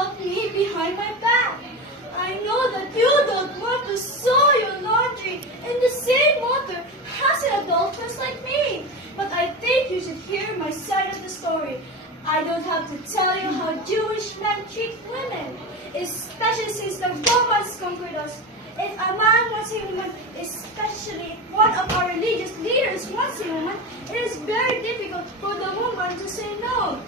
about me behind my back. I know that you don't want to sew your laundry in the same water as an adulteress like me. But I think you should hear my side of the story. I don't have to tell you how Jewish men treat women, especially since the Romans conquered us. If a man wants a woman, especially if one of our religious leaders wants a woman, it is very difficult for the woman to say no.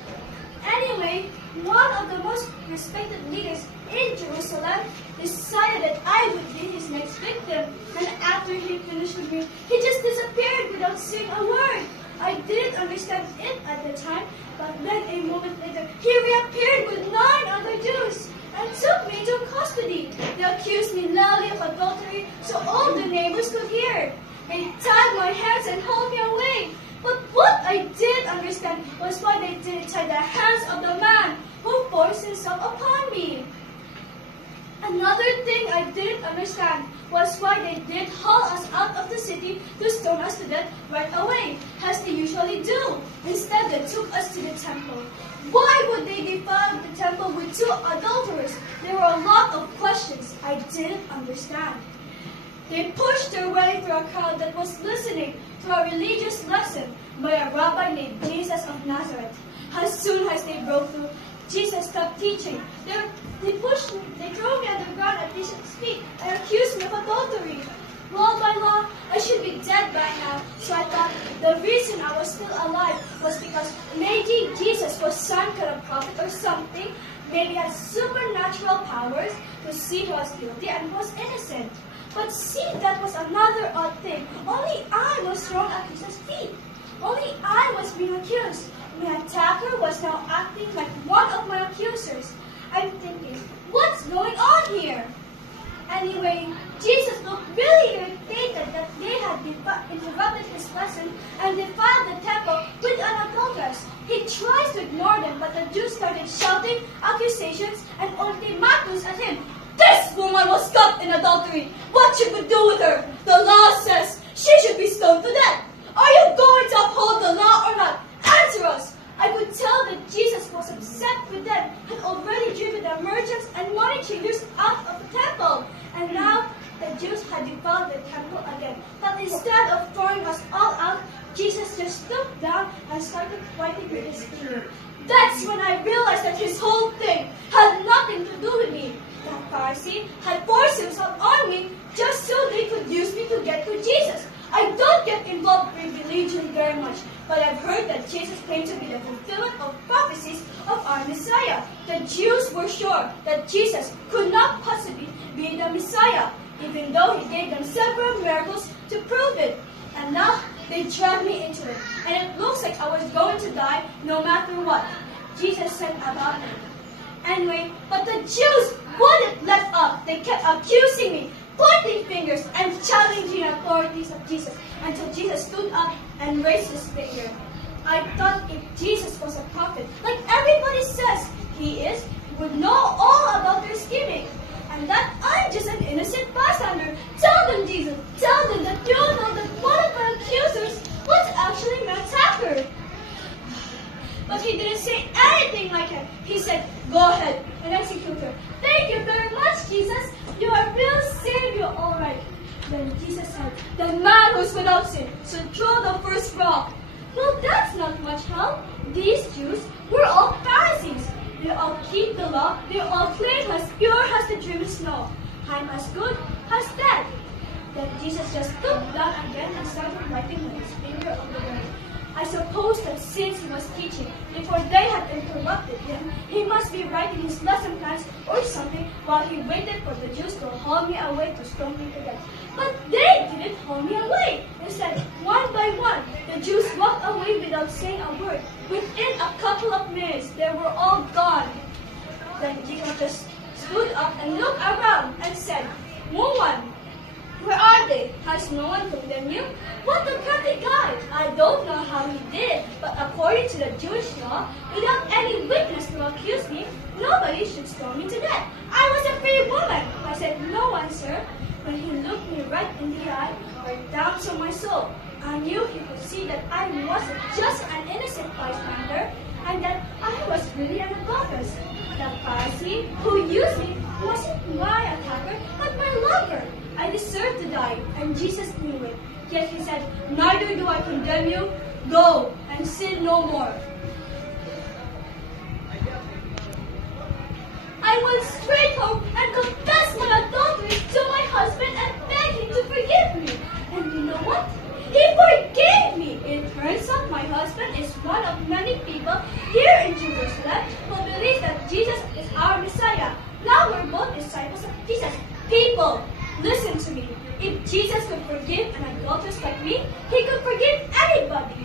Anyway, one of the most respected leaders in Jerusalem decided that I would be his next victim. And after he finished with me, he just disappeared without saying a word. I didn't understand it at the time, but then a moment later, he reappeared with 9 other Jews and took me into custody. They accused me loudly of adultery so all the neighbors could hear. They tied my hands and hauled me away. But what I did understand was why they didn't tie the hands of the man who forced himself upon me. Another thing I didn't understand was why they did haul us out of the city to stone us to death right away, as they usually do. Instead, they took us to the temple. Why would they defile the temple with 2 adulterers? There were a lot of questions I didn't understand. They pushed their way through a crowd that was listening to a religious lesson by a rabbi named Jesus of Nazareth. As soon as they broke through, Jesus stopped teaching. They pushed me, they threw me on the ground at Jesus' feet and accused me of adultery. Well, by law, I should be dead by now, so I thought the reason I was still alive was because maybe Jesus was some kind of prophet or something, maybe had supernatural powers to see who was guilty and who was innocent. But see, that was another odd thing. Only I was thrown at Jesus' feet. Only I was being accused. My attacker was now acting like one of my accusers. I'm thinking, what's going on here? Anyway, Jesus looked really irritated that they had interrupted his lesson and defiled the temple with an adulteress. He tries to ignore them, but the Jews started shouting accusations and ultimatums at him. This woman was caught in adultery. What should we do with her? The law says she should be stoned to death. Are you going to uphold the law or not? Answer us. I could tell that Jesus was upset with them, had already driven the merchants and money changers out of the temple. And now the Jews had defiled the temple again. But instead of throwing us all out, Jesus just stooped down and started fighting with his finger. That's when I realized that his whole thing had nothing to do with me. The Pharisee had forced himself on me just so they could use me to get to Jesus. I don't get involved with religion very much, but I've heard that Jesus claimed to be the fulfillment of prophecies of our Messiah. The Jews were sure that Jesus could not possibly be the Messiah, even though he gave them several miracles to prove it. And now they dragged me into it, and it looks like I was going to die no matter what Jesus said about me. Anyway, but the Jews wouldn't let up. They kept accusing me, pointing fingers, and challenging the authorities of Jesus until Jesus stood up and raised his finger. I thought if Jesus was a prophet, like everybody says he is, he would know all about their scheming, and that I'm just an innocent bystander. Tell them, Jesus, tell them that you know that one of my accusers was actually my attacker. But he didn't say anything like that. He said, go ahead and execute her. Thank you very much, Jesus. You are a real savior, all right. Then Jesus said, the man who's without sin should throw the first rock. Well, that's not much help. These Jews were all Pharisees. They all keep the law. They all claim as pure as the Jewish snow. I'm as good as that. Then Jesus just stooped down again and started writing with his finger on the ground. I suppose that since he was teaching, before they had interrupted him, he must be writing his lesson plans or something while he waited for the Jews to haul me away to stone me to death. But they didn't haul me away. Instead, one by one, the Jews walked away without saying a word. Within a couple of minutes, they were all gone. Then Jesus just stood up and looked around and said, Woman, where are they? Has no one condemned you? What a crafty guy! I don't know how he did, but according to the Jewish law, without any witness to accuse me, nobody should stone me to death. I was a free woman. I said, no one, sir. When he looked me right in the eye, right down to my soul, I knew he could see that I wasn't just an innocent bystander, and that I was really an accomplice. The Pharisee he who used me wasn't my attacker, but my lover. I deserved to die, and Jesus knew it. Yet he said, "Neither do I condemn you. Go and sin no more." I went straight home and confessed my adultery to my husband and begged him to forgive me. And you know what? He forgave me. It turns out my husband is one of many people here in Jerusalem who believe that Jesus is our Messiah. Now we're both disciples of Jesus. People, listen to me. If Jesus could forgive an adulteress like me, he could forgive anybody.